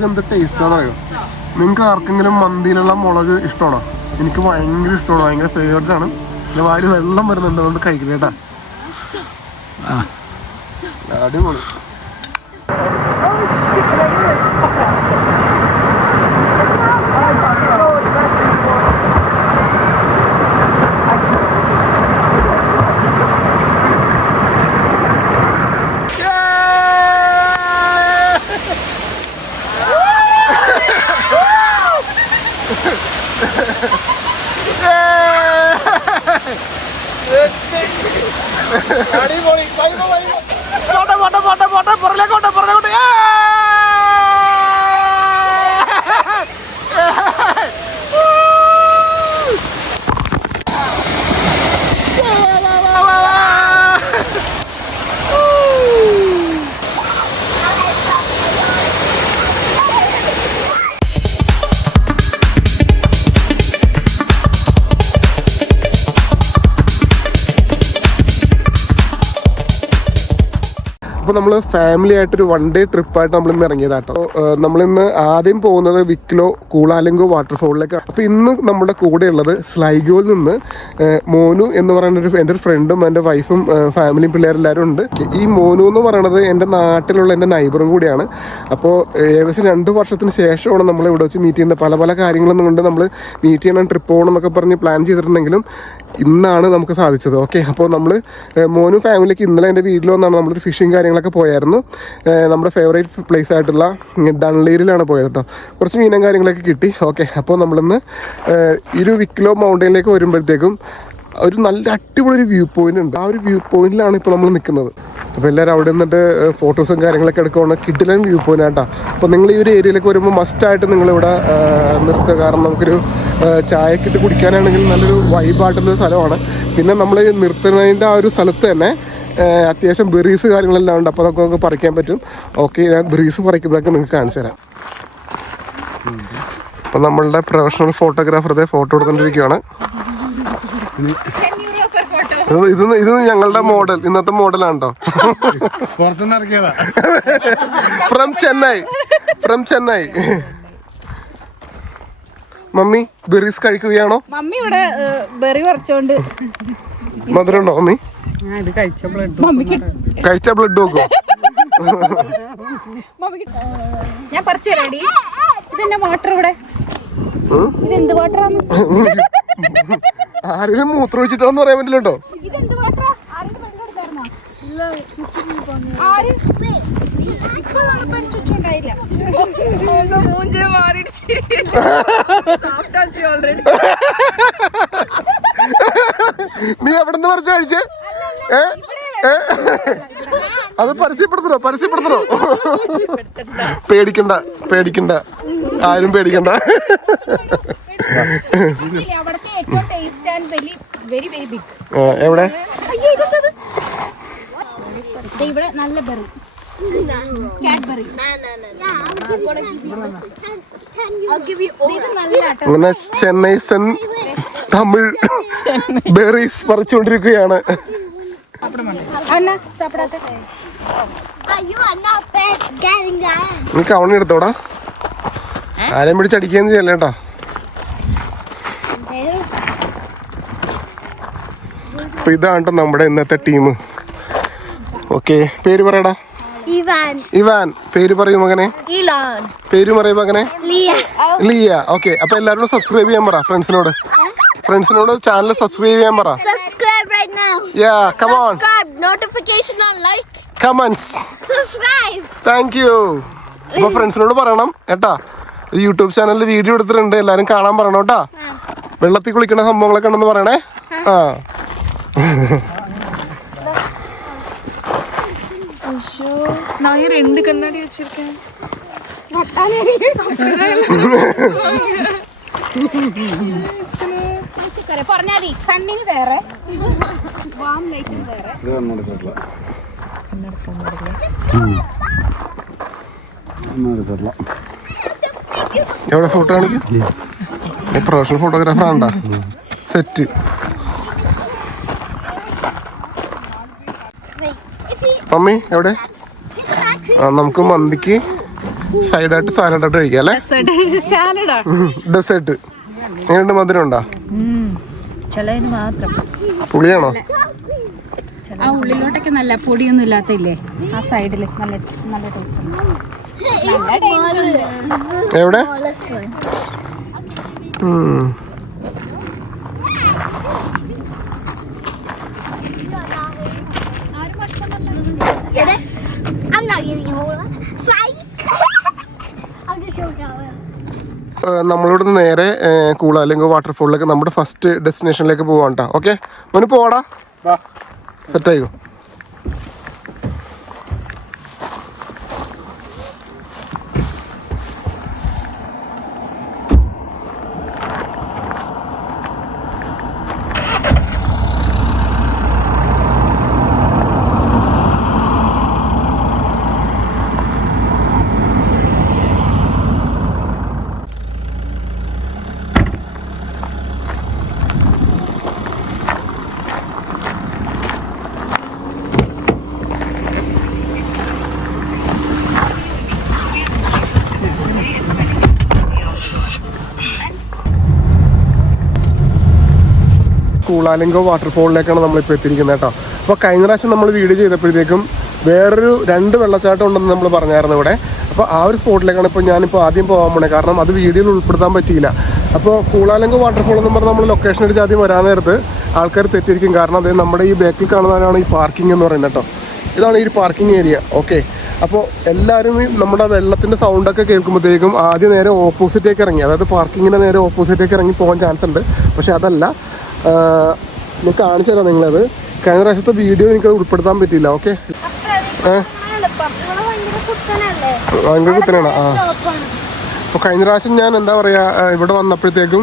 മുളക് എന്ത് ടേസ്റ്റാണെന്ന് അറിയോ? നിങ്ങൾക്ക് ആർക്കെങ്കിലും മന്തിയിലുള്ള മുളക് ഇഷ്ടമാണോ? എനിക്ക് ഭയങ്കര ഇഷ്ടമാണ്, ഭയങ്കര ഫേവറേറ്റ് ആണ്. ഞാൻ വായിൽ വെള്ളം വരുന്നുണ്ട്, അതുകൊണ്ട് കഴിക്കില്ല കേട്ടാ. അടിപൊളി. അപ്പോൾ നമ്മൾ ഫാമിലി ആയിട്ടൊരു 1 ഡേ ട്രിപ്പായിട്ട് നമ്മളിന്ന് ഇറങ്ങിയതാട്ടോ. നമ്മളിന്ന് ആദ്യം പോകുന്നത് വിക്ലോ കൂളാലിംഗോ വാട്ടർഫോളിലേക്കാണ്. അപ്പോൾ ഇന്ന് നമ്മുടെ കൂടെ ഉള്ളത് സ്ലൈഗോയിൽ നിന്ന് മോനു എന്ന് പറയുന്ന എൻ്റെ ഒരു ഫ്രണ്ടും എൻ്റെ വൈഫും ഫാമിലിയും പിള്ളേരെല്ലാവരും ഉണ്ട്. ഈ മോനു എന്ന് പറയുന്നത് എൻ്റെ നാട്ടിലുള്ള എൻ്റെ നൈബറും കൂടിയാണ്. അപ്പോൾ ഏകദേശം 2 വർഷത്തിന് ശേഷമാണ് നമ്മൾ ഇവിടെ വെച്ച് മീറ്റ് ചെയ്യുന്നത്. പല പല കാര്യങ്ങളൊന്നും കൊണ്ട് നമ്മൾ മീറ്റ് ചെയ്യണം, ട്രിപ്പ് പോകണം എന്നൊക്കെ പറഞ്ഞ് പ്ലാൻ ചെയ്തിട്ടുണ്ടെങ്കിലും ഇന്നാണ് നമുക്ക് സാധിച്ചത്. ഓക്കെ, അപ്പോൾ നമ്മൾ മോനു ഫാമിലിക്ക് ഇന്നലെ എൻ്റെ വീട്ടിൽ വന്നാണ് നമ്മളൊരു ഫിഷിങ് കാര്യങ്ങളൊക്കെ പോയായിരുന്നു. നമ്മുടെ ഫേവറേറ്റ് പ്ലേസ് ആയിട്ടുള്ള ഡൺലേരിലാണ് പോയത് കേട്ടോ. കുറച്ച് മീനും കാര്യങ്ങളൊക്കെ കിട്ടി. ഓക്കെ, അപ്പോൾ നമ്മളിന്ന് ഈ ഒരു വിക്ലോ മൗണ്ടനിലേക്ക് വരുമ്പോഴത്തേക്കും ഒരു നല്ല അടിപൊളി ഒരു വ്യൂ പോയിന്റ് ഉണ്ട്. ആ ഒരു വ്യൂ പോയിന്റിലാണ് ഇപ്പോൾ നമ്മൾ നിൽക്കുന്നത്. അപ്പോൾ എല്ലാവരും അവിടെ നിന്നിട്ട് ഫോട്ടോസും കാര്യങ്ങളൊക്കെ എടുക്കുകയാണ്. കിടിലൻ വ്യൂ പോയിന്റ് ആട്ടോ. അപ്പോൾ നിങ്ങൾ ഈ ഒരു ഏരിയയിലേക്ക് വരുമ്പോൾ മസ്റ്റായിട്ട് നിങ്ങളിവിടെ നിർത്തുക. കാരണം നമുക്കൊരു ചായയൊക്കെ ഇട്ട് കുടിക്കാനാണെങ്കിൽ നല്ലൊരു വൈബായിട്ടുള്ളൊരു സ്ഥലമാണ്. പിന്നെ നമ്മൾ നിർത്തുന്നതിൻ്റെ ആ ഒരു സ്ഥലത്ത് തന്നെ അത്യാവശ്യം ബെറീസ് കാര്യങ്ങളെല്ലാം ഉണ്ട്. അപ്പോൾ അതൊക്കെ നമുക്ക് പറിക്കാൻ പറ്റും. ഓക്കെ, ഞാൻ ബെറീസ് പറിക്കുന്നതൊക്കെ നിങ്ങൾക്ക് കാണിച്ചു തരാം. അപ്പോൾ നമ്മളുടെ പ്രൊഫഷണൽ ഫോട്ടോഗ്രാഫറുടെ ഫോട്ടോ എടുത്തുകൊണ്ടിരിക്കുകയാണ്. ഇത് ഞങ്ങളുടെ മോഡൽ, ഇന്നത്തെ മോഡലാണ് കേട്ടോ. ഫ്രം ചെന്നൈ. മമ്മി ബെറീസ് കഴിക്കുകയാണോ? മമ്മി ഇവിടെ ബെറി പറിച്ചോണ്ട്. മധുരമുണ്ടോ മമ്മി? കഴിച്ച ബ്ലഡ് നോക്കോ? ഞാൻ പറിച്ചു റെഡി. ഇതെന്നെ വാട്ടർ. ഇവിടെ ഇതെന്ത് വാട്ടറാണ്? ആരെങ്കിലും മൂത്രം ഒഴിച്ചിട്ടാന്ന് പറയാൻ പറ്റില്ലട്ടോ. നീ എവിടെന്ന് പറിച്ച കഴിച്ചേ? അത് പരസ്യപ്പെടുത്തണോ? പേടിക്കണ്ട, ആരും പേടിക്കണ്ട. എവിടെ? അങ്ങനെ ചെന്നൈ തമിഴ് ബെറീസ് പറിച്ചുകൊണ്ടിരിക്കുകയാണ്. നീ കവണി എടുത്തോടാ, ആരെയും പിടിച്ചടിക്കുകയെന്ന് ചെയ്യല്ലേ കേട്ടോ. അപ്പൊ ഇതാണ് നമ്മുടെ ഇന്നത്തെ ടീം. ഓക്കെ, പേര് പറയടാ. ഇവാൻ. പേര് പറയൂ മകനെ. പേര് പറയൂ മകനെ. ലിയ. ഓക്കെ, അപ്പൊ എല്ലാവരും സബ്സ്ക്രൈബ് ചെയ്യാൻ പറ. ഫ്രണ്ട്സിനോട് ചാനൽ സബ്സ്ക്രൈബ് ചെയ്യാൻ പറ. Yeah, come on. Subscribe, notification and like. Comments. Subscribe. Thank you. അപ്പൊ ഫ്രണ്ട്സിനോട് പറയണം കേട്ടാ. യൂട്യൂബ് ചാനലിൽ വീഡിയോ എടുത്തിട്ടുണ്ട്, എല്ലാരും കാണാൻ പറയണം കേട്ടാ. വെള്ളത്തിൽ കുളിക്കുന്ന സംഭവങ്ങളൊക്കെ ഉണ്ടെന്ന് പറയണേ. ആ രണ്ട് കണ്ണാടി വെച്ചിരിക്കാൻ. പറഞ്ഞാൽ സണ്ണിന് വേറെ, വാം ലൈറ്റിന് വേറെ. എവിടെ ഫോട്ടോ കാണിക്കും? പ്രൊഫഷണൽ ഫോട്ടോഗ്രാഫർ ആണ്ടാ. സെറ്റ്. മമ്മി എവിടെ? ആ, നമുക്ക് മന്തിക്ക് സൈഡായിട്ട് സാലഡായിട്ട് കഴിക്കാം അല്ലേ? സാലഡാ ഡെസേർട്ട് എങ്ങനെയുണ്ട്? മധുരം ഉണ്ടോ? മാത്രം പുളിയാണോ? ആ ഉള്ളിലോട്ടൊക്കെ നല്ല പൊടിയൊന്നും ഇല്ലാത്തില്ലേ ആ സൈഡില് നല്ല നല്ല ടേസ്റ്റ് ഉണ്ട്. എവിടെ? I'm not giving you all. Fly. I'll just show you. നമ്മളിവിടെ നിന്ന് നേരെ കൂളാലിംഗോ വാട്ടർഫോളിലേക്ക് നമ്മുടെ ഫസ്റ്റ് ഡെസ്റ്റിനേഷനിലേക്ക് പോവാണ് കേട്ടോ. ഓക്കെ മോന് പോവാടാ, സെറ്റായിക്കോ. കൂളാലിംഗോ വാട്ടർഫോളിലേക്കാണ് നമ്മളിപ്പോൾ എത്തിയിരിക്കുന്നത് കേട്ടോ. അപ്പോൾ കഴിഞ്ഞ പ്രാവശ്യം നമ്മൾ വീഡിയോ ചെയ്തപ്പോഴത്തേക്കും വേറൊരു 2 വെള്ളച്ചാട്ടം ഉണ്ടെന്ന് നമ്മൾ പറഞ്ഞായിരുന്നു ഇവിടെ. അപ്പോൾ ആ ഒരു സ്പോട്ടിലേക്കാണ് ഇപ്പോൾ ഞാനിപ്പോൾ ആദ്യം പോകാൻ പോണേ, കാരണം അത് വീഡിയോയിൽ ഉൾപ്പെടുത്താൻ പറ്റിയില്ല. അപ്പോൾ കൂളാലിംഗോ വാട്ടർഫോൾ എന്ന് പറഞ്ഞാൽ നമ്മൾ ലൊക്കേഷൻ അടിച്ച് ആദ്യം വരാൻ നേരത്ത് ആൾക്കാർ തെറ്റിയിരിക്കും, കാരണം അത് നമ്മുടെ ഈ ബാക്കിൽ കാണുന്നതാണ് ഈ പാർക്കിംഗ് എന്ന് പറയുന്നത് കേട്ടോ. ഇതാണ് ഈ പാർക്കിംഗ് ഏരിയ. ഓക്കെ, അപ്പോൾ എല്ലാവരും ഈ നമ്മുടെ വെള്ളത്തിൻ്റെ സൗണ്ടൊക്കെ കേൾക്കുമ്പോഴത്തേക്കും ആദ്യം നേരെ ഓപ്പോസിറ്റേക്ക് ഇറങ്ങി, അതായത് പാർക്കിങ്ങിൻ്റെ നേരെ ഓപ്പോസിറ്റേക്ക് ഇറങ്ങി പോകാൻ ചാൻസ് ഉണ്ട്. പക്ഷേ അതല്ല, ഞാൻ കാണിച്ചു തരാം നിങ്ങളത്. കഴിഞ്ഞ പ്രാവശ്യത്തെ വീഡിയോ എനിക്കത് ഉൾപ്പെടുത്താൻ പറ്റിയില്ല. ഓക്കെ, ഭയങ്കര കുത്തനെയാണ്. അപ്പോൾ കഴിഞ്ഞ പ്രാവശ്യം ഞാൻ എന്താ പറയുക, ഇവിടെ വന്നപ്പോഴത്തേക്കും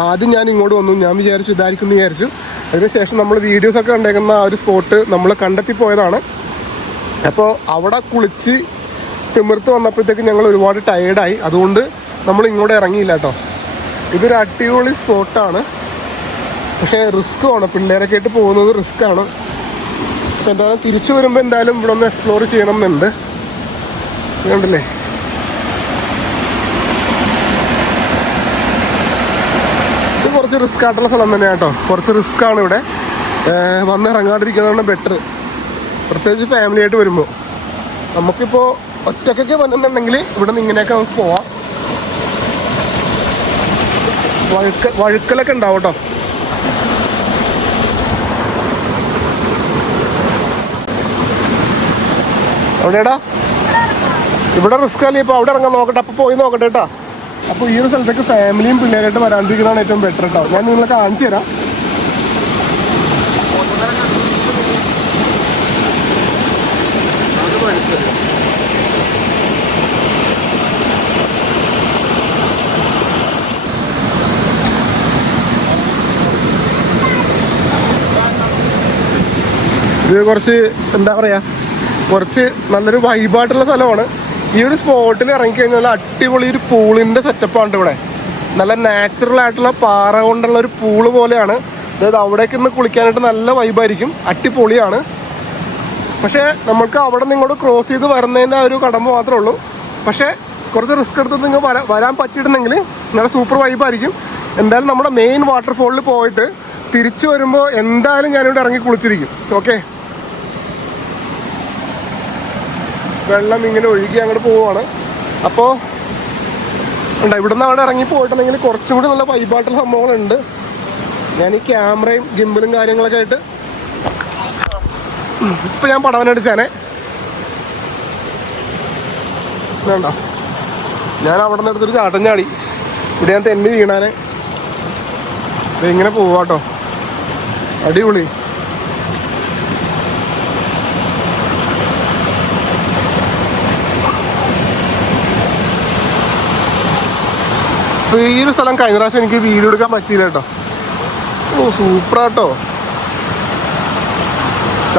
ആദ്യം ഞാൻ ഇങ്ങോട്ട് വന്നു, ഞാൻ വിചാരിച്ചു ഇതായിരിക്കും എന്ന് വിചാരിച്ചു. അതിനുശേഷം നമ്മൾ വീഡിയോസൊക്കെ കണ്ടേക്കുന്ന ആ ഒരു സ്പോട്ട് നമ്മൾ കണ്ടെത്തിപ്പോയതാണ്. അപ്പോൾ അവിടെ കുളിച്ച് തിമിർത്ത് വന്നപ്പോഴത്തേക്കും ഞങ്ങൾ ഒരുപാട് ടയേർഡായി, അതുകൊണ്ട് നമ്മൾ ഇങ്ങോട്ട് ഇറങ്ങിയില്ല കേട്ടോ. ഇതൊരു അടിപൊളി സ്പോട്ടാണ്, പക്ഷേ റിസ്ക്കും ആണ്, പിള്ളേരൊക്കെ ആയിട്ട് പോകുന്നത് റിസ്ക്കാണ്. അപ്പോൾ എന്തായാലും തിരിച്ചു വരുമ്പോൾ എന്തായാലും ഇവിടെ ഒന്ന് എക്സ്പ്ലോർ ചെയ്യണം എന്നുണ്ട്. കണ്ടില്ലേ, ഇത് കുറച്ച് റിസ്ക് ആയിട്ടുള്ള സ്ഥലം തന്നെയാണ് കേട്ടോ. കുറച്ച് റിസ്ക്കാണ് ഇവിടെ, വന്നിറങ്ങാണ്ടിരിക്കുന്നതാണ് ബെറ്റർ, പ്രത്യേകിച്ച് ഫാമിലി ആയിട്ട് വരുമ്പോൾ. നമുക്കിപ്പോൾ ഒറ്റക്കൊക്കെ വന്നിട്ടുണ്ടെങ്കിൽ ഇവിടെ നിന്ന് ഇങ്ങനെയൊക്കെ നമുക്ക് പോവാം. വഴുക്കലൊക്കെ ഉണ്ടാവും കേട്ടോ. എവിടെയാടാ? ഇവിടെ റിസ്ക് അല്ലേ, ഇപ്പോൾ അവിടെ ഇറങ്ങാൻ നോക്കട്ടെ, അപ്പോൾ പോയി നോക്കട്ടെ കേട്ടോ. അപ്പോൾ ഈ ഒരു സ്ഥലത്തേക്ക് ഫാമിലിയും പിള്ളേരായിട്ട് വരാണ്ടിരിക്കുന്നതാണ് ഏറ്റവും ബെറ്റർ കേട്ടോ. ഞാൻ നിങ്ങളെ കാണിച്ചു തരാം. ഇത് കുറച്ച് എന്താ പറയുക, കുറച്ച് നല്ലൊരു വൈബായിട്ടുള്ള സ്ഥലമാണ്. ഈ ഒരു സ്പോട്ടിൽ ഇറങ്ങിക്കഴിഞ്ഞാൽ നല്ല അടിപൊളി ഒരു പൂളിൻ്റെ സെറ്റപ്പാണ് ഇവിടെ. നല്ല നാച്ചുറൽ ആയിട്ടുള്ള പാറ കൊണ്ടുള്ള ഒരു പൂള് പോലെയാണ്. അതായത് അവിടേക്ക് ഇന്ന് കുളിക്കാനായിട്ട് നല്ല വൈബായിരിക്കും, അടിപൊളിയാണ്. പക്ഷേ നമ്മൾക്ക് അവിടെ നിന്ന് ഇങ്ങോട്ട് ക്രോസ് ചെയ്ത് വരുന്നതിൻ്റെ ഒരു കടമ്പ മാത്രമേ ഉള്ളൂ. പക്ഷേ കുറച്ച് റിസ്ക് എടുത്ത് നിങ്ങൾ വരാൻ പറ്റിയിട്ടുണ്ടെങ്കിൽ നല്ല സൂപ്പർ വൈബായിരിക്കും. എന്തായാലും നമ്മുടെ മെയിൻ വാട്ടർഫോളിൽ പോയിട്ട് തിരിച്ചു വരുമ്പോൾ എന്തായാലും ഞാനിവിടെ ഇറങ്ങി കുളിച്ചിരിക്കും. ഓക്കെ, വെള്ളം ഇങ്ങനെ ഒഴുകി അങ്ങോട്ട് പോവുകയാണ്. അപ്പോൾ ഇവിടെ നിന്ന് അവിടെ ഇറങ്ങി പോയിട്ടുണ്ടെങ്കിൽ കുറച്ചും കൂടി നല്ല വൈബായിട്ടുള്ള സംഭവങ്ങളുണ്ട്. ഞാൻ ഈ ക്യാമറയും ഗിംബലും കാര്യങ്ങളൊക്കെ ആയിട്ട് ഇപ്പം ഞാൻ പടവനടിച്ചാനേ വേണ്ട, ഞാൻ അവിടെ നിന്ന് എടുത്തൊരു ചാട്ടം ചാടി. ഇവിടെ ഞാൻ തെന്നി വീണാനെ. ഇങ്ങനെ പോവാട്ടോ, അടിപൊളി. അപ്പോൾ ഈ ഒരു സ്ഥലം കഴിഞ്ഞ പ്രാവശ്യം എനിക്ക് വീഡിയോ എടുക്കാൻ പറ്റിയില്ല കേട്ടോ. ഓ സൂപ്പറാട്ടോ,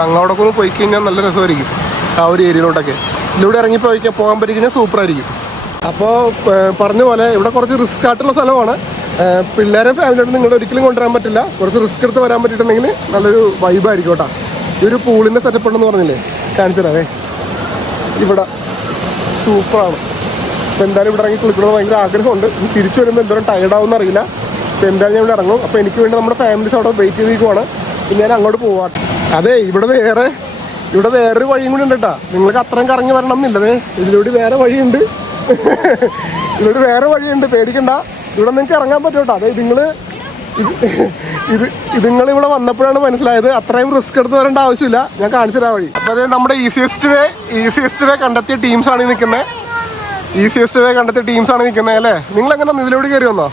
അങ്ങോട്ടൊക്കെ ഒന്ന് പോയി കഴിഞ്ഞാൽ നല്ല രസമായിരിക്കും. ആ ഒരു ഏരിയയിലോട്ടൊക്കെ ഇതിലൂടെ ഇറങ്ങി പോകാൻ പറ്റി കഴിഞ്ഞാൽ സൂപ്പറായിരിക്കും. അപ്പോൾ പറഞ്ഞ പോലെ ഇവിടെ കുറച്ച് റിസ്ക് ആയിട്ടുള്ള സ്ഥലമാണ്. പിള്ളേരെ ഫാമിലിയായിട്ട് നിങ്ങളുടെ ഒരിക്കലും കൊണ്ടുവരാൻ പറ്റില്ല. കുറച്ച് റിസ്ക് എടുത്ത് വരാൻ പറ്റിയിട്ടുണ്ടെങ്കിൽ നല്ലൊരു വൈബായിരിക്കും കേട്ടോ. ഈ ഒരു പൂളിൻ്റെ സെറ്റപ്പ് ഉണ്ടെന്ന് പറഞ്ഞില്ലേ, കാണിച്ചു തരാവേ. ഇവിടെ സൂപ്പറാണ്. അപ്പോൾ എന്തായാലും ഇവിടെ ഇറങ്ങി കുളിക്കണമെന്ന് ഭയങ്കര ആഗ്രഹമുണ്ട്. ഇനി തിരിച്ചു വരുമ്പോൾ എന്തോരം ടയർഡാവുമെന്ന് അറിയില്ല. അപ്പോൾ എന്തായാലും ഞാൻ ഇവിടെ ഇറങ്ങും. അപ്പോൾ എനിക്ക് വേണ്ടി നമ്മുടെ ഫാമിലീസ് അവിടെ വെയിറ്റ് ചെയ്തിരിക്കുവാണ്. പിന്നെ ഞാൻ അങ്ങോട്ട് പോവാം. അതെ, ഇവിടെ വേറൊരു വഴിയും കൂടി ഉണ്ട് കേട്ടോ. നിങ്ങൾക്ക് അത്രയും കറങ്ങി വരണം എന്നില്ലതേ, ഇതിലൂടെ വേറെ വഴിയുണ്ട്. ഇതിലൂടെ വേറെ വഴിയുണ്ട്, പേടിക്കണ്ട. ഇവിടെ നിങ്ങൾക്ക് ഇറങ്ങാൻ പറ്റും കേട്ടോ. അതെ, ഇതിങ്ങളിവിടെ വന്നപ്പോഴാണ് മനസ്സിലായത് അത്രയും റിസ്ക് എടുത്ത് വരേണ്ട ആവശ്യമില്ല. ഞാൻ കാണിച്ചു തരാൻ വഴി. അപ്പോൾ അതായത് നമ്മുടെ ഈസിയസ്റ്റ് വേ കണ്ടെത്തിയ ടീംസാണ് നിൽക്കുന്നത്. ഈസിയസ്റ്റ് വേ കണ്ടെത്തിയ ടീംസാണ് നിൽക്കുന്നത് അല്ലേ? നിങ്ങളെങ്ങനെ ഇതിലൂടെ കയറി വന്നോ?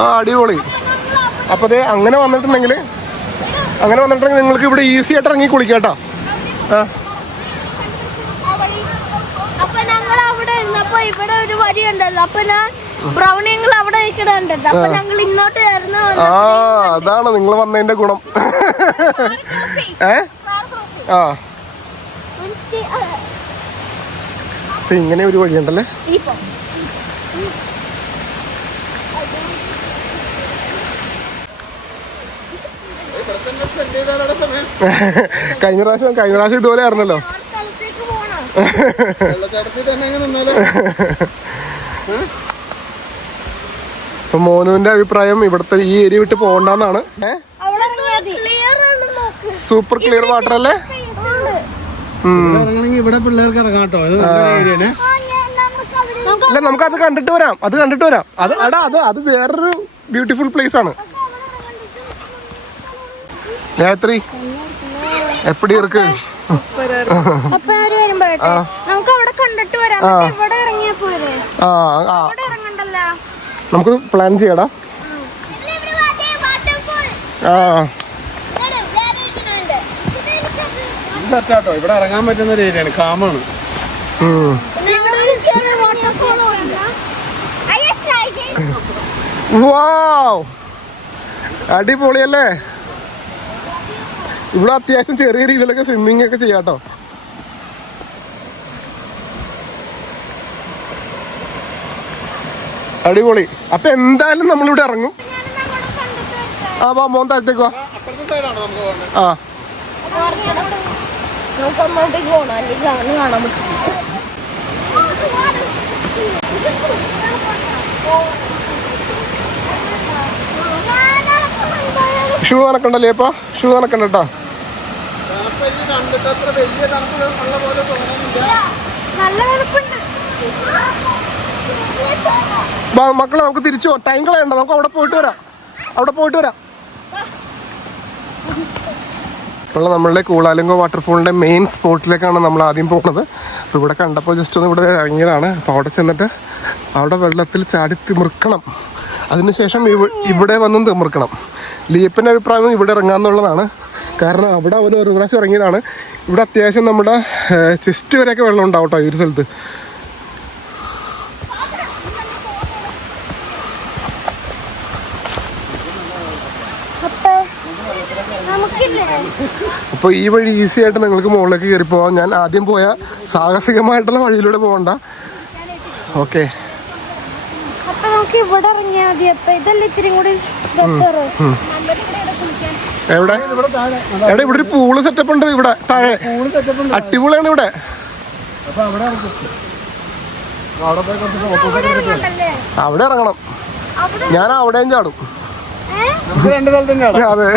ആ, അടിപൊളി. അപ്പോൾ അതെ, അങ്ങനെ വന്നിട്ടുണ്ടെങ്കിൽ നിങ്ങൾക്ക് ഇവിടെ ഈസി ആയിട്ട് ഇറങ്ങി കുളിക്കാം കേട്ടോ. അപ്പൊ ഞങ്ങൾ അവിടെ ഇരുന്നപ്പോ ഇവിടെ ഒരു വരി ഉണ്ടല്ലോ. അപ്പൊ ഞാൻ ബ്രൗണിങ്ങൾ അവിടെ വെക്കിടുണ്ടല്ലോ. അപ്പൊ ഞങ്ങൾ ഇങ്ങോട്ട് ആയിരുന്നു. അതാണ് നിങ്ങൾ വന്നതിന്റെ ഗുണം. ഇങ്ങനെ ഒരു വഴിയുണ്ടല്ലേ. കഴിഞ്ഞ പ്രാവശ്യം ഇതുപോലെ ആയിരുന്നല്ലോ. അപ്പൊ മോനുവിന്റെ അഭിപ്രായം ഇവിടുത്തെ ഈ ഏരിയ വിട്ട് പോകണ്ടെന്നാണ്. സൂപ്പർ ക്ലിയർ വാട്ടർ അല്ലേ? ഇവിടെ പിള്ളേർക്ക് ഇറങ്ങാം കേട്ടോ. അല്ല, നമുക്കത് കണ്ടിട്ട് വരാം. അത് വേറൊരു ബ്യൂട്ടിഫുൾ പ്ലേസ് ആണ്. ഗായത്രി എപ്പടി ഇருக்கு? നമുക്ക് പ്ലാൻ ചെയ്യടാ. ഇവിടെ ഇറങ്ങാൻ പറ്റുന്ന ഒരു ഏരിയയാണ്, കാമാണ്. അടിപൊളിയല്ലേ? ഇവിടെ അത്യാവശ്യം ചെറിയ രീതിയിലൊക്കെ സ്വിമ്മിങ് ഒക്കെ ചെയ്യാട്ടോ. അടിപൊളി. അപ്പൊ എന്തായാലും നമ്മളിവിടെ ഇറങ്ങും. വാ, മോൻ താഴത്തേക്ക് വാ. ഷൂ നനക്കണ്ടല്ലേ? അപ്പൊ ഷൂ നനക്കണ്ടട്ടാ. മക്കളെ, നമുക്ക് തിരിച്ചു ടൈം കളയണ്ട. നമുക്ക് അവിടെ പോയിട്ട് വരാം. ഇപ്പോൾ നമ്മളുടെ കൂളാലങ്കോ വാട്ടർഫോളിൻ്റെ മെയിൻ സ്പോട്ടിലേക്കാണ് നമ്മൾ ആദ്യം പോകുന്നത്. അപ്പോൾ ഇവിടെ കണ്ടപ്പോൾ ജസ്റ്റ് ഒന്ന് ഇവിടെ ഇറങ്ങിയതാണ്. അപ്പോൾ അവിടെ ചെന്നിട്ട് അവിടെ വെള്ളത്തിൽ ചാടി തിമിർക്കണം. അതിനുശേഷം ഇവിടെ വന്നും തിമിർക്കണം. ലീപ്പിൻ്റെ അഭിപ്രായം ഇവിടെ ഇറങ്ങാമെന്നുള്ളതാണ്. കാരണം അവിടെ അവന് ഒരു പ്രാവശ്യം ഇറങ്ങിയതാണ്. ഇവിടെ അത്യാവശ്യം നമ്മുടെ ചെസ്റ്റ് വരെയൊക്കെ വെള്ളം ഉണ്ടാവും കേട്ടോ ഈ ഒരു സ്ഥലത്ത്. അപ്പോൾ ഈ വഴി ഈസി ആയിട്ട് നിങ്ങൾക്ക് മുകളിലേക്ക് കയറി പോകാം. ഞാൻ ആദ്യം പോയ സാഹസികമായിട്ടുള്ള വഴിയിലൂടെ പോകണ്ട. ഓക്കെ, എവിടെ ഇവിടെ ഒരു പൂള് സെറ്റപ്പ് ഉണ്ട്. ഇവിടെ താഴെ അടിപൊളിയാണ്. ഇവിടെ അവിടെ ഇറങ്ങണം. ഞാൻ അവിടെയും ചാടും. അതെ,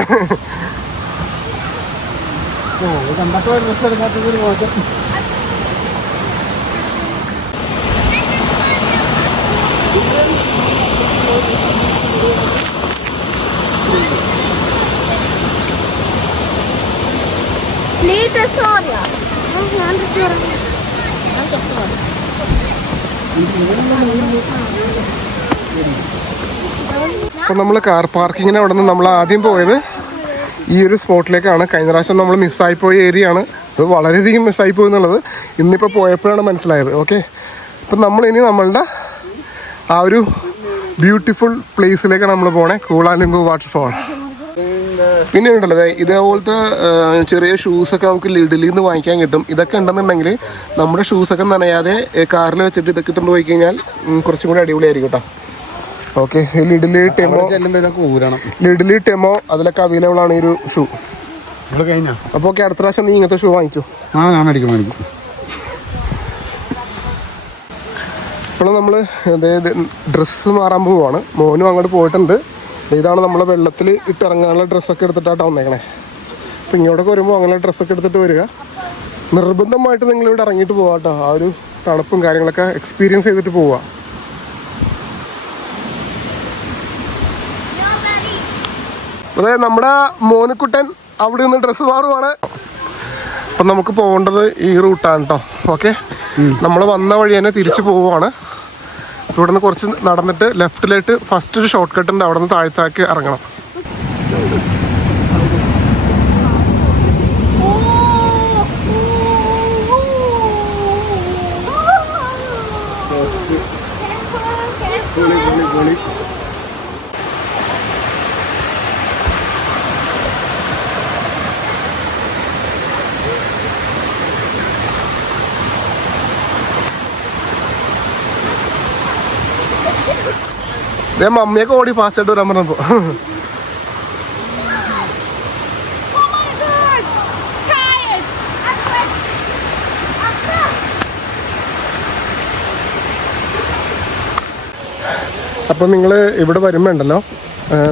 അപ്പോൾ നമ്മൾ കാർ പാർക്കിങ്ങിന് അവിടെ നിന്ന് നമ്മൾ ആദ്യം പോയത് ഈ ഒരു സ്പോട്ടിലേക്കാണ്. കഴിഞ്ഞ പ്രാവശ്യം നമ്മൾ മിസ്സായിപ്പോയ ഏരിയ ആണ്. അത് വളരെയധികം മിസ്സായിപ്പോയി എന്നുള്ളത് ഇന്നിപ്പോൾ പോയപ്പോഴാണ് മനസ്സിലായത്. ഓക്കെ, അപ്പം നമ്മളിനി നമ്മളുടെ ആ ഒരു ബ്യൂട്ടിഫുൾ പ്ലേസിലേക്കാണ് നമ്മൾ പോണേ, കൂളാലങ്കോ വാട്ടർഫോൾ. പിന്നെ ഉണ്ടല്ലോ ഇതേപോലത്തെ ചെറിയ ഷൂസൊക്കെ നമുക്ക് ലിഡിലിൽ നിന്ന് വാങ്ങിക്കാൻ കിട്ടും. ഇതൊക്കെ ഉണ്ടെന്നുണ്ടെങ്കിൽ നമ്മുടെ ഷൂസൊക്കെ നനയാതെ കാറിൽ വെച്ചിട്ട് ഇതൊക്കെ ഇട്ടുകൊണ്ട് പോയി കഴിഞ്ഞാൽ കുറച്ചും കൂടി അടിപൊളിയായിരിക്കും കേട്ടോ. ഓക്കെ, ലിഡിലി ടെമോ അതിലൊക്കെ അവൈലബിൾ ആണ് ഈ ഒരു ഷൂ. അപ്പോൾ ഓക്കെ, അടുത്ത പ്രാവശ്യം നീ ഇങ്ങനത്തെ ഷൂ വാങ്ങിക്കൂ. ഞാൻ മേടിക്കും. ഇപ്പോൾ നമ്മൾ അതായത് ഡ്രസ്സ് മാറാൻ പോവുകയാണ്. മോനും അങ്ങോട്ട് പോയിട്ടുണ്ട്. ഇതാണ് നമ്മളെ വെള്ളത്തിൽ ഇട്ടിറങ്ങാനുള്ള ഡ്രസ്സൊക്കെ എടുത്തിട്ടാണ് വന്നേക്കണേ. അപ്പോൾ ഇങ്ങോട്ടൊക്കെ വരുമ്പോൾ അങ്ങനെ ഡ്രസ്സൊക്കെ എടുത്തിട്ട് വരിക. നിർബന്ധമായിട്ട് നിങ്ങളിവിടെ ഇറങ്ങിയിട്ട് പോകാം കേട്ടോ. ആ ഒരു തണുപ്പും കാര്യങ്ങളൊക്കെ എക്സ്പീരിയൻസ് ചെയ്തിട്ട് പോവുക. അതെ, നമ്മുടെ മോനുക്കുട്ടൻ അവിടെ നിന്ന് ഡ്രസ്സ് മാറുവാണ്. അപ്പം നമുക്ക് പോകേണ്ടത് ഈ റൂട്ടാണ് കേട്ടോ. ഓക്കെ, നമ്മൾ വന്ന വഴി തന്നെ തിരിച്ചു പോവുകയാണ്. ഇവിടെ നിന്ന് കുറച്ച് നടന്നിട്ട് ലെഫ്റ്റിലായിട്ട് ഫസ്റ്റ് ഒരു ഷോർട്ട് കട്ട് ഉണ്ട്. അവിടെ നിന്ന് താഴത്തേക്ക് ഇറങ്ങണം. മമ്മിയൊക്കെ ഓടി ഫാസ്റ്റ് ആയിട്ട് വരാൻ പറഞ്ഞപ്പോ അപ്പോൾ നിങ്ങൾ ഇവിടെ വരുമ്പോണ്ടല്ലോ,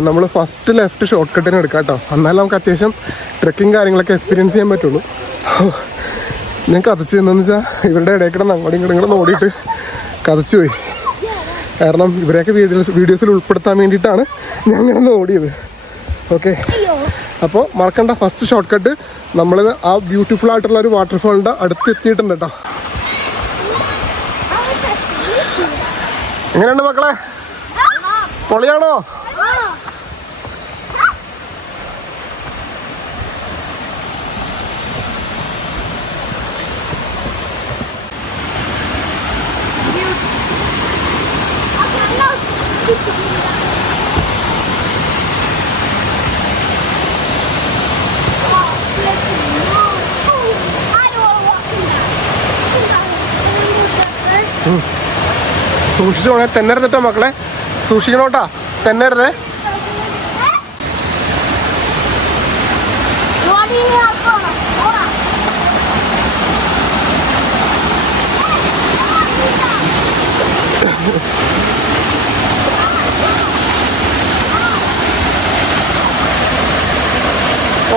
നമ്മൾ ഫസ്റ്റ് ലെഫ്റ്റ് ഷോർട്ട് കട്ടിന് എടുക്കാം കേട്ടോ. എന്നാലും നമുക്ക് അത്യാവശ്യം ട്രെക്കിങ് കാര്യങ്ങളൊക്കെ എക്സ്പീരിയൻസ് ചെയ്യാൻ പറ്റുള്ളൂ. ഞാൻ കഥച്ച് എന്താണെന്ന് വെച്ചാൽ ഇവരുടെ ഇടയിൽ കിടന്ന് അങ്ങോട്ടും ഇങ്ങോട്ടും ഓടിയിട്ട് കഥച്ചു പോയി. കാരണം ഇവരെയൊക്കെ വീഡിയോസിൽ ഉൾപ്പെടുത്താൻ വേണ്ടിയിട്ടാണ് ഞാൻ കിടന്ന് ഓടിയത്. ഓക്കെ, അപ്പോൾ മറക്കണ്ട, ഫസ്റ്റ് ഷോർട്ട് കട്ട് നമ്മൾ ആ ബ്യൂട്ടിഫുൾ ആയിട്ടുള്ള ഒരു വാട്ടർഫാളിൻ്റെ അടുത്ത് എത്തിയിട്ടുണ്ട് കേട്ടോ. എങ്ങനെയുണ്ട് മക്കളെ, പൊളിയാണോ? സൂക്ഷിച്ചോ, തെന്നരുതട്ടോ മക്കളെ, സൂക്ഷിക്കണോട്ടാ, തെന്നരുതേ.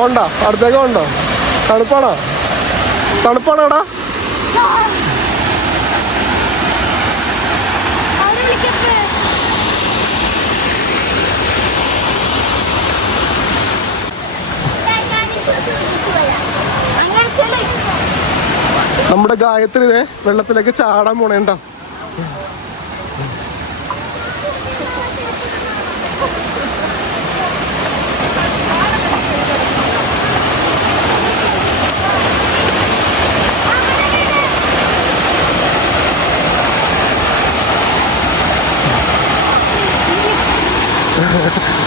ഉണ്ടോ അടുത്തേക്ക് ഉണ്ടോ? തണുപ്പാണോ? തണുപ്പാണോടാ? നമ്മുടെ ഗായത്രി ഇതേ വെള്ളത്തിലേക്ക് ചാടാൻ പോണേണ്ട.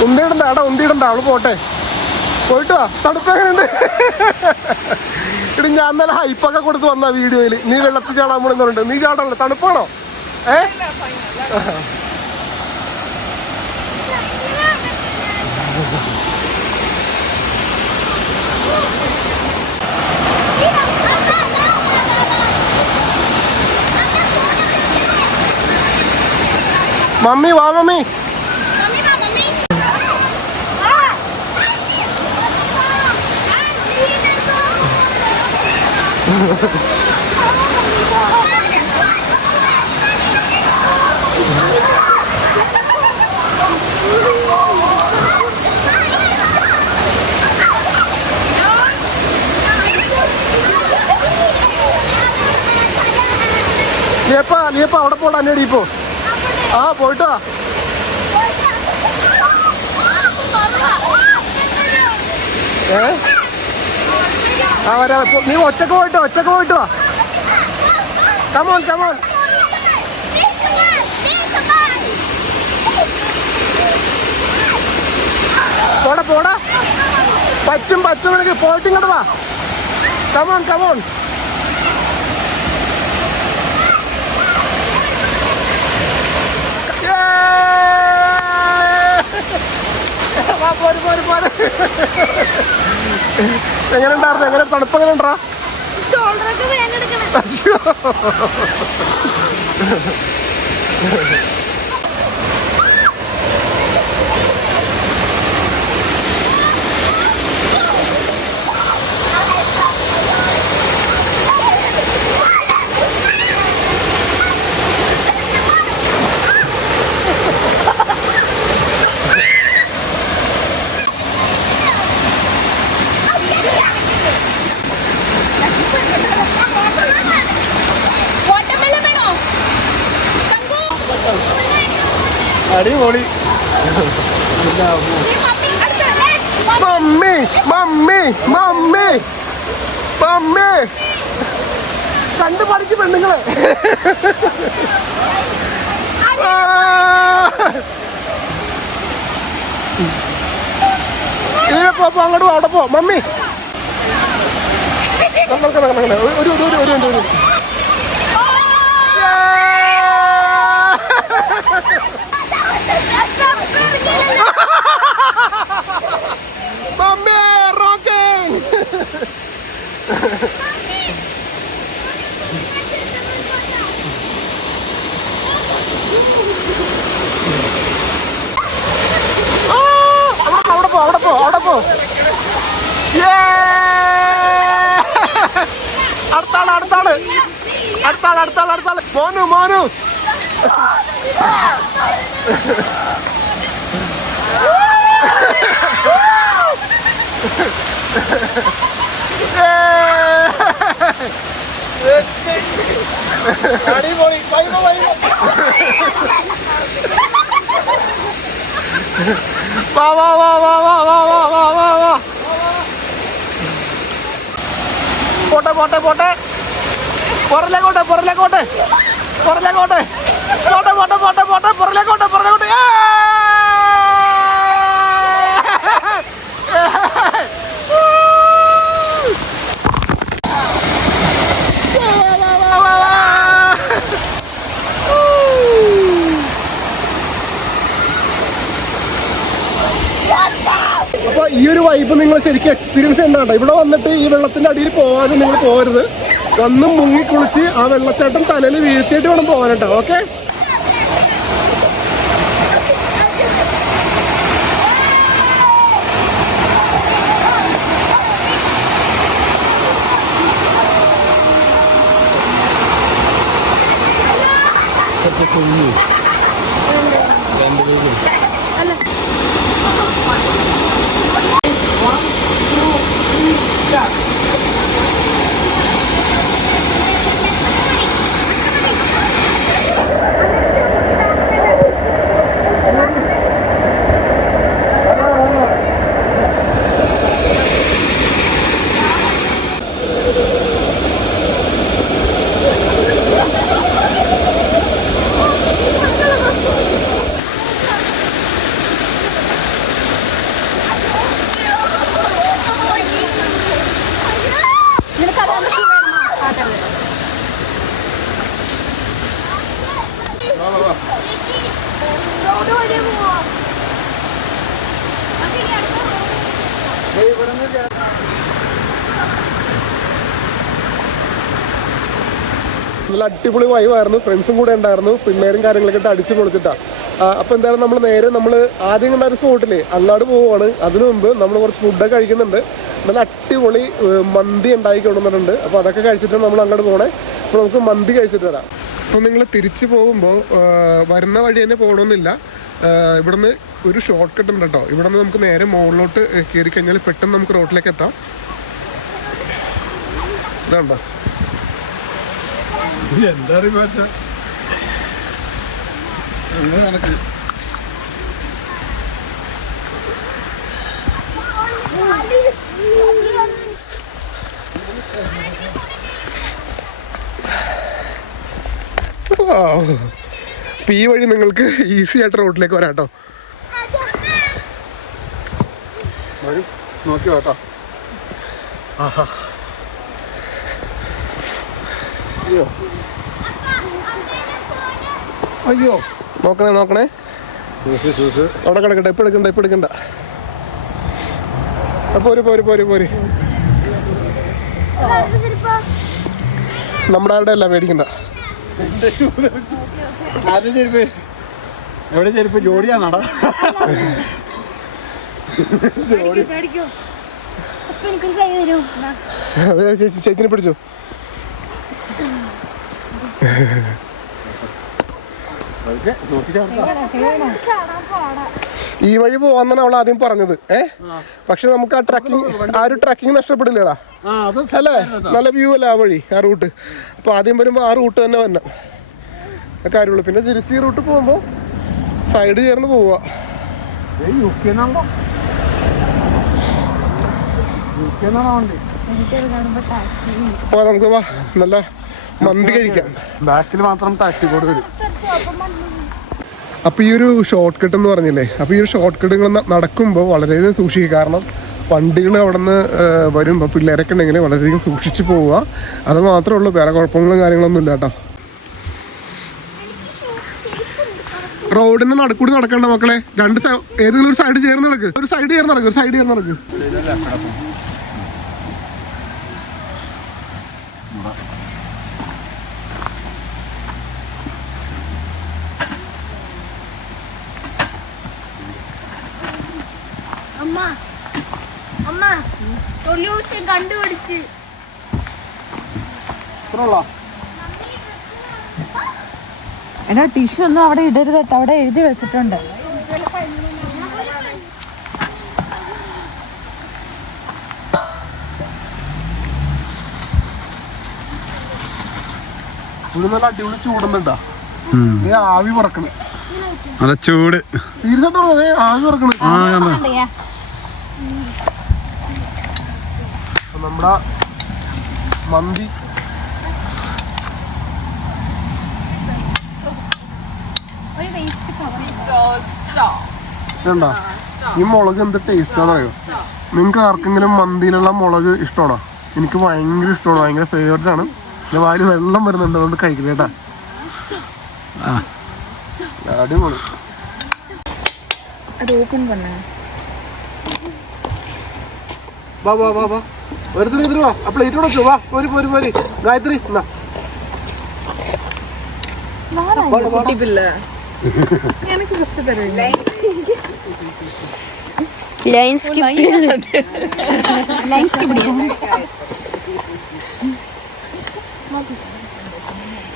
ഉന്തിയിടണ്ട ആടാ, ഉന്തിയിടണ്ട, അവള് പോട്ടെ, പോയിട്ടോ. തണുപ്പ് എങ്ങനെയുണ്ട്? ഇടി ഞാൻ നല്ല ഹൈപ്പൊക്കെ കൊടുത്ത് വന്ന വീഡിയോയിൽ. നീ വെള്ളത്തിൽ ചാടാൻ പോണെന്നുണ്ട്, നീ ചാടാനല്ലേ? തണുപ്പാണോ? മമ്മി വാ, മമ്മി. നീയപ്പാ അവിടെ പോടാ, അന്നേടി ഇപ്പോ. ആ പോയിട്ടോ. ആ വരാ, നീ ഒറ്റക്ക് പോയിട്ടോ. കമോൺ പോടാ. പറ്റും നിനക്ക്, പോയിട്ട് ഇങ്ങോട്ട് വാ. കമോൺ. പോര്. എങ്ങനെ ഉണ്ടായിരുന്നു? എങ്ങനെ തണുപ്പ് എങ്ങനെ ഉണ്ടാ? അടിപൊളി. മമ്മി മമ്മി മമ്മി മമ്മി കണ്ടു പഠിച്ചു പെണ്ണുങ്ങളെ. പോ അങ്ങോട്ട് പോ, അവിടെ പോ മമ്മി. ഒരു മമ്മി റോക്കിംഗ്. അവിടെ പോ. അടുത്താള് മോനു അടിപൊളി. വാ. പോട്ടെ. പുറകിലേക്കോട്ടെ. അപ്പൊ ഈ ഒരു വൈബ് നിങ്ങൾ ശരിക്കും എക്സ്പീരിയൻസ് ചെയ്യണ്ട. ഇവിടെ വന്നിട്ട് ഈ വെള്ളത്തിന്റെ അടിയിൽ പോകാനും നിങ്ങൾ പോകരുത്. വന്ന് മുങ്ങിക്കുളിച്ച് ആ വെള്ളച്ചാട്ടം തലയിൽ വീഴ്ത്തിയിട്ട് വേണം പോകാനട്ടോ. ഓക്കെ. നല്ല അടിപൊളി വൈവായിരുന്നു. ഫ്രണ്ട്സും കൂടെ ഉണ്ടായിരുന്നു. പിള്ളേരും കാര്യങ്ങളൊക്കെ ഇട്ട് അടിച്ച് പൊളിച്ചിട്ടാണ്. അപ്പോൾ എന്തായാലും നമ്മൾ ആദ്യം കണ്ട ഒരു സ്പോട്ടില്ലേ അങ്ങോട്ട് പോവുകയാണ്. അതിനു മുമ്പ് നമ്മൾ കുറച്ച് ഫുഡൊക്കെ കഴിക്കുന്നുണ്ട്. നല്ല അടിപൊളി മന്തി ഉണ്ടാക്കി കൊണ്ടുവന്നിട്ടുണ്ട്. അപ്പോൾ അതൊക്കെ കഴിച്ചിട്ടാണ് നമ്മൾ അങ്ങോട്ട് പോകണേ. അപ്പോൾ നമുക്ക് മന്തി കഴിച്ചിട്ട് വരാം. അപ്പോൾ നിങ്ങൾ തിരിച്ചു പോകുമ്പോൾ വരുന്ന വഴി തന്നെ പോകണമെന്നില്ല. ഇവിടുന്ന് ഒരു ഷോർട്ട് കട്ട് ഉണ്ട് കേട്ടോ. ഇവിടെ നിന്ന് നമുക്ക് നേരെ മുകളിലോട്ട് കയറി കഴിഞ്ഞാൽ പെട്ടെന്ന് നമുക്ക് റോഡിലേക്ക് എത്താം. ഇതാണ്ടോ എന്താ കണക്ക്. ഈ വഴി നിങ്ങൾക്ക് ഈസി ആയിട്ട് റോഡിലേക്ക് വരാം കേട്ടോ. നോക്കി കേട്ടോ. ആഹാ അയ്യോ നോക്കണേ. അവിടെ കിടക്കട്ടെ. ഇപ്പം എടുക്കണ്ട. പോര്. നമ്മുടെ ആരുടെ അല്ല, പേടിക്കണ്ട. ആരുടെ ചെരുപ്പ്? എവിടെ ചെരുപ്പ്? ജോഡിയാണോടാ? അതെ ചേച്ചിനെ പിടിച്ചു. ഈ വഴി പോവാന്നാണ് അവൾ ആദ്യം പറഞ്ഞത്. പക്ഷെ നമുക്ക് ആ ഒരു ട്രക്കിംഗ് നഷ്ടപ്പെടില്ലടാ അല്ലേ? നല്ല വ്യൂ അല്ലേ ആ വഴി, ആ റൂട്ട്. അപ്പൊ ആദ്യം വരുമ്പോ ആ റൂട്ട് തന്നെ വരണം കാര്യമുള്ളൂ. പിന്നെ തിരിച്ച് ഈ റൂട്ട് പോകുമ്പോ സൈഡ് ചേർന്ന് പോവാ. അപ്പൊ നമുക്ക് നല്ല മന്തി കഴിക്കാം. ബാക്കിൽ മാത്രം ടാക്സി ബോർഡ് വരും. അപ്പോൾ ഈ ഒരു ഷോർട്ട് കട്ട് എന്ന് പറഞ്ഞില്ലേ, അപ്പോൾ ഈ ഒരു ഷോർട്ട് കട്ട് നിങ്ങൾ നടക്കുമ്പോൾ വളരെയധികം സൂക്ഷിക്കുക. കാരണം വണ്ടികൾ അവിടെ നിന്ന് വരുമ്പോൾ പിള്ളേരൊക്കെ ഉണ്ടെങ്കിൽ വളരെയധികം സൂക്ഷിച്ച് പോവുക. അത് മാത്രമേ ഉള്ളൂ, വേറെ കുഴപ്പങ്ങളും കാര്യങ്ങളൊന്നും ഇല്ല കേട്ടോ. റോഡിന് നടുക്കൂടി നടക്കണ്ട മക്കളെ. രണ്ട് ഏതെങ്കിലും ഒരു സൈഡ് ചേർന്ന് നടക്ക്, ഒരു സൈഡ് ചേർന്ന് നടക്ക്, ഒരു സൈഡ് ചേർന്ന് നടക്ക്. സൊല്യൂഷൻ കണ്ടുപിടിച്ച്. എടാ ടിഷ്യൂ ഒന്നും അവിടെ ഇടരുത് കേട്ടോ, അവിടെ എഴുതി വെച്ചിട്ടുണ്ട്. നല്ല അടിപൊളി ചൂടുന്നുണ്ടാ, ആവി പറക്കണേ. അല്ല ചൂട് സീരിയസ് ആയിട്ടാണ് ആവി പറക്കണേ. നമ്മുടെ മന്തി ഇതുണ്ടോ? ഈ മുളക് എന്ത് ടേസ്റ്റാന്ന് അറിയോ? നിങ്ങൾക്ക് ആർക്കെങ്കിലും മന്തിയിലുള്ള മുളക് ഇഷ്ടമാണോ? എനിക്ക് ഭയങ്കര ഇഷ്ടമാണ്, ഭയങ്കര ഫേവറേറ്റ് ആണ്. ഞാൻ വായിൽ വെള്ളം വരുന്നുണ്ട്, അതുകൊണ്ട് കഴിക്കില്ല കേട്ടാ. അടിപൊളി. വാ വാ വാ വാ, ഒരുത്തിന് ഇതിന് വാ. ആ പ്ലേറ്റ് കൂടെ വെച്ചോ. വാ പോരി പോരി പോരി. ഗായത്രി എന്നാ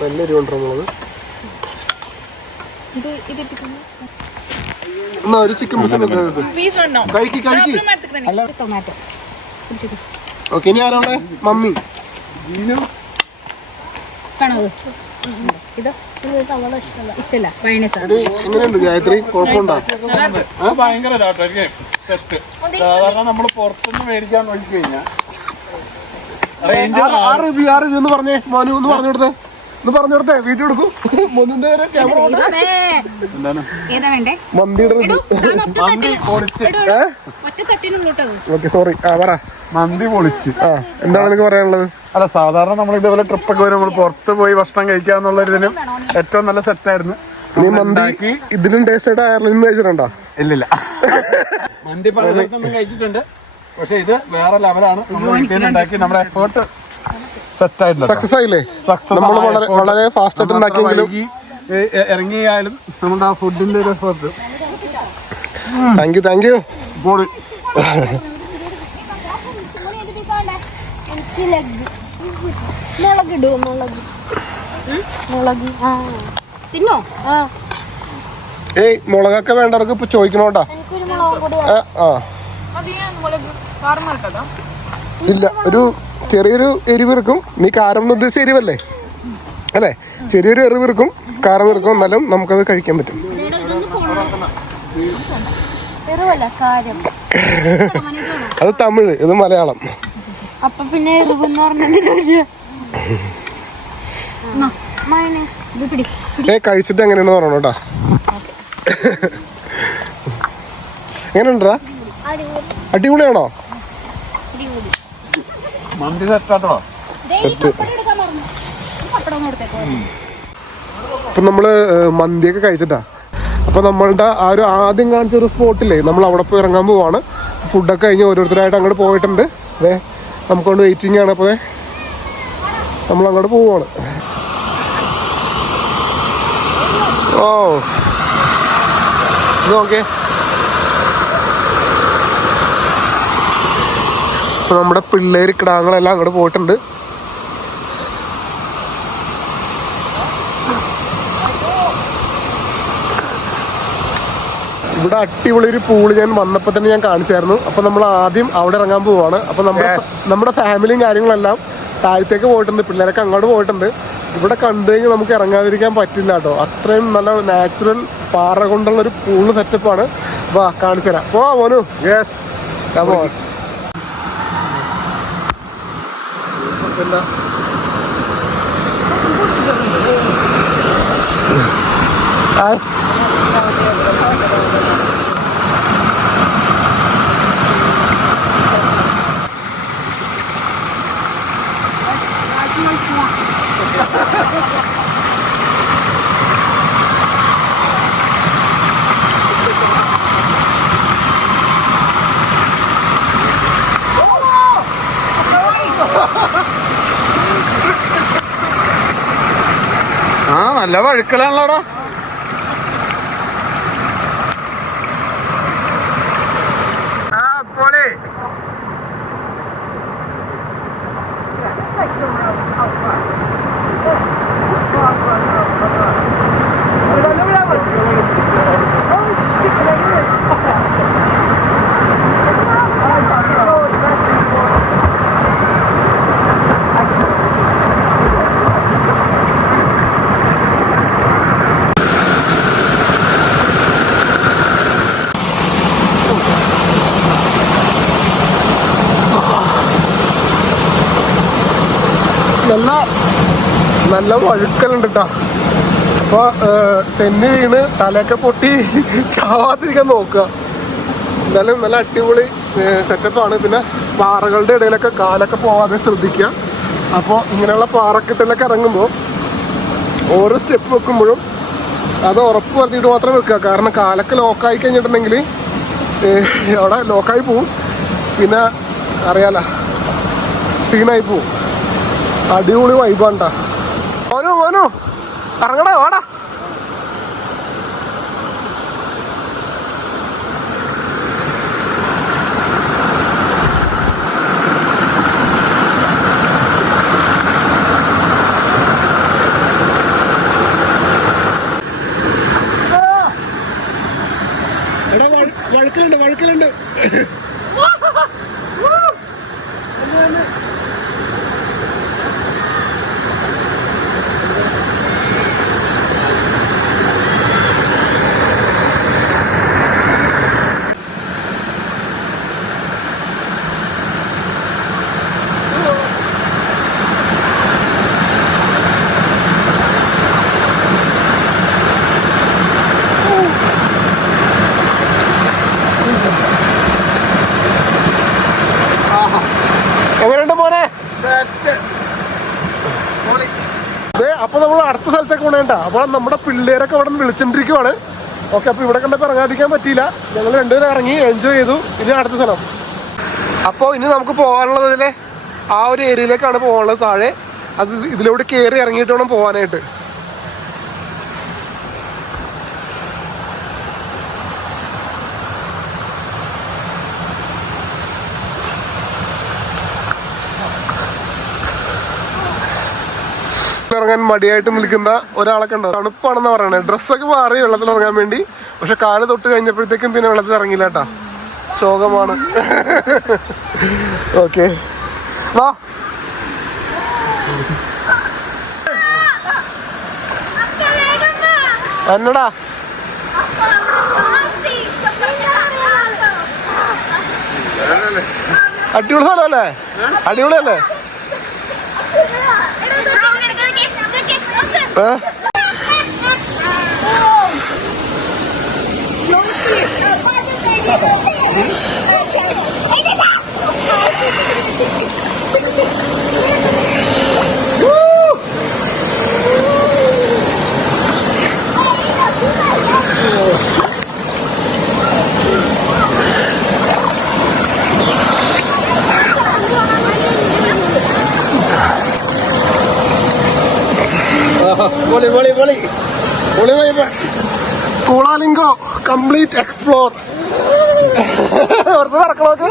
എല്ലാവരും കൊണ്ടുവരാ മുളക്. എന്നാ ഒരു ചിക്കൻ പീസ് കഴിക്കി കഴിക്കി. ഓക്കെ, ഇനി ആരാളെ? മമ്മി. എങ്ങനെയുണ്ട് ഗായത്രി? കുഴപ്പമുണ്ടോ? ഭയങ്കര സെറ്റ്. സാധാരണ നമ്മൾ പുറത്തുനിന്ന് മേടിക്കാൻ നോക്കി കഴിഞ്ഞാൽ ആ റിവ്യൂ ഒന്ന് പറഞ്ഞേ മോനു, ഒന്ന് പറഞ്ഞു കൊടുത്തേ, ഒന്ന് പറഞ്ഞു കൊടുത്തേ. വീട്ടിൽ കൊടുക്കും മോനിന്റെ ക്യാമറ. മന്തിയുടെ ഓക്കെ, സോറി. ആ പറ. മന്തി പൊളിച്ച്. എന്താണ് എനിക്ക് പറയാനുള്ളത്? അല്ല, സാധാരണ നമ്മൾ ഇതേപോലെ ട്രിപ്പൊക്കെ വരും, നമ്മൾ പുറത്ത് പോയി ഭക്ഷണം കഴിക്കാന്നുള്ള ഇതിനും ഏറ്റവും നല്ല സെറ്റായിരുന്നു. നീ മന്തി ഇതിലും ടേസ്റ്റ് ആയിട്ട് അയർലൻഡിൽ കഴിച്ചിട്ടുണ്ടോ? ഇല്ലില്ല, മന്തി പല സ്ഥലത്തൊന്നും കഴിച്ചിട്ടുണ്ട്, പക്ഷെ ഇത് വേറെ ലെവലാണ്. നമ്മൾ വീട്ടിൽ ഉണ്ടാക്കി നമ്മുടെ എഫേർട്ട് സെറ്റായിട്ടുണ്ട്. സക്സസ് ആയില്ലേ? നമ്മൾ വളരെ ഫാസ്റ്റ് ആയിട്ട് ഉണ്ടാക്കിയെങ്കിലും ഇറങ്ങിയാലും നമ്മുടെ ആ ഫുഡിന്റെ ഒരു effort. Thank you thank you. ഏയ് മുളകൊക്കെ വേണ്ടവർക്ക് ഇപ്പൊ ചോദിക്കണോട്ടാ. ഇല്ല, ഒരു ചെറിയൊരു എരിവിറക്കും. നീ കാരം ഉദ്ദേശിച്ച എരിവല്ലേ അല്ലേ? ചെറിയൊരു എരിവിറക്കും, കാരം ഇറക്കും, എന്നാലും നമുക്കത് കഴിക്കാൻ പറ്റും. അത് തമിഴ്, ഇത് മലയാളം. അപ്പൊ പിന്നെ കഴിച്ചിട്ട് എങ്ങനെയാണെന്ന് പറയണോട്ടാ. എങ്ങനെയുണ്ടാ? അടിപൊളിയാണോ? മന്തി സെറ്റാട്ടോ. ഇപ്പം നമ്മള് മന്തിയൊക്കെ കഴിച്ചിട്ടാ. അപ്പോൾ നമ്മളുടെ ആ ഒരു ആദ്യം കാണിച്ച ഒരു സ്പോട്ടില്ലേ, നമ്മൾ അവിടെ പോയി ഇറങ്ങാൻ പോവാണ്. ഫുഡൊക്കെ കഴിഞ്ഞ് ഓരോരുത്തരായിട്ട് അങ്ങോട്ട് പോയിട്ടുണ്ട്. അതെ, നമുക്കൊണ്ട് വെയിറ്റിംഗ് ആണ്. അപ്പോൾ നമ്മൾ അങ്ങോട്ട് പോവുകയാണ്. ഓ ഇത് നോക്കിയേ, ഇപ്പൊ നമ്മുടെ പിള്ളേര് കിടാങ്ങളെല്ലാം അങ്ങോട്ട് പോയിട്ടുണ്ട്. ഇവിടെ അടിപൊളി ഒരു പൂള് ഞാൻ വന്നപ്പോൾ തന്നെ ഞാൻ കാണിച്ചായിരുന്നു. അപ്പോൾ നമ്മൾ ആദ്യം അവിടെ ഇറങ്ങാൻ പോവാണ്. അപ്പോൾ നമ്മുടെ ഫാമിലിയും കാര്യങ്ങളെല്ലാം താഴത്തേക്ക് പോയിട്ടുണ്ട്, പിള്ളേരൊക്കെ അങ്ങോട്ട് പോയിട്ടുണ്ട്. ഇവിടെ കണ്ടു കഴിഞ്ഞാൽ നമുക്ക് ഇറങ്ങാതിരിക്കാൻ പറ്റില്ല കേട്ടോ. അത്രയും നല്ല നാച്ചുറൽ പാറ കൊണ്ടുള്ള ഒരു പൂള് സെറ്റപ്പാണ്. വാ കാണിച്ചു തരാം. പോവാ മോനു. യെസ് ആ നല്ല വഴുക്കലാണല്ലോടാ. നല്ല വഴുക്കലുണ്ട് കേട്ടോ. അപ്പോൾ തെന്നി വീണ് തലയൊക്കെ പൊട്ടി ചാവാതിരിക്കാൻ നോക്കുക. എന്തായാലും നല്ല അടിപൊളി സെറ്റപ്പാണ്. പിന്നെ പാറകളുടെ ഇടയിലൊക്കെ കാലൊക്കെ പോവാതെ ശ്രദ്ധിക്കുക. അപ്പോൾ ഇങ്ങനെയുള്ള പാറക്കെട്ടിലൊക്കെ ഇറങ്ങുമ്പോൾ ഓരോ സ്റ്റെപ്പ് വെക്കുമ്പോഴും അത് ഉറപ്പ് പറഞ്ഞിട്ട് മാത്രം വെക്കുക. കാരണം കാലൊക്കെ ലോക്കായി കഴിഞ്ഞിട്ടുണ്ടെങ്കിൽ അവിടെ ലോക്കായി പോവും. പിന്നെ അറിയാലോ, സീനായി പോവും. അടിപൊളി വൈബാണ്ടാ. മോനു മോനു ഇറങ്ങടാ, വാടാ. എടാ വഴുക്കലുണ്ട്. എങ്ങനെയുണ്ട് മോനെ? അപ്പൊ നമ്മൾ അടുത്ത സ്ഥലത്തേക്ക് പോണേണ്ട. അപ്പോൾ നമ്മുടെ പിള്ളേരൊക്കെ അവിടെ നിന്ന് വിളിച്ചോണ്ടിരിക്കുവാണ്. ഓക്കെ, അപ്പൊ ഇവിടെ കണ്ടപ്പോൾ ഇറങ്ങാതിരിക്കാൻ പറ്റിയില്ല. ഞങ്ങൾ രണ്ടുപേരും ഇറങ്ങി എൻജോയ് ചെയ്തു. ഇനി അടുത്ത സ്ഥലം. അപ്പോൾ ഇനി നമുക്ക് പോകാനുള്ളത് ഇതിലെ ആ ഒരു ഏരിയയിലേക്കാണ് പോകാനുള്ളത്. താഴെ അത് ഇതിലൂടെ കയറി ഇറങ്ങിയിട്ട് വേണം പോകാനായിട്ട്. ഇറങ്ങാൻ മടിയായിട്ട് നിൽക്കുന്ന ഒരാളൊക്കെ ഉണ്ടോ? തണുപ്പാണെന്ന് പറയണേ. ഡ്രസ്സൊക്കെ മാറി വെള്ളത്തിൽ ഇറങ്ങാൻ വേണ്ടി. പക്ഷെ കാല് തൊട്ട് കഴിഞ്ഞപ്പോഴത്തേക്കും പിന്നെ വെള്ളത്തിൽ ഇറങ്ങില്ല കേട്ടാ. ശോകമാണ്. ഓക്കെ, വാ. എന്നടാ അടിപൊളി സ്ഥലമല്ലേ? അടിപൊളിയല്ലേ? പൊളി പൊളി പൊളി. കൂളാലിംഗോ കംപ്ലീറ്റ് എക്സ്പ്ലോർ. വെറുതെ നടക്കണോക്ക്.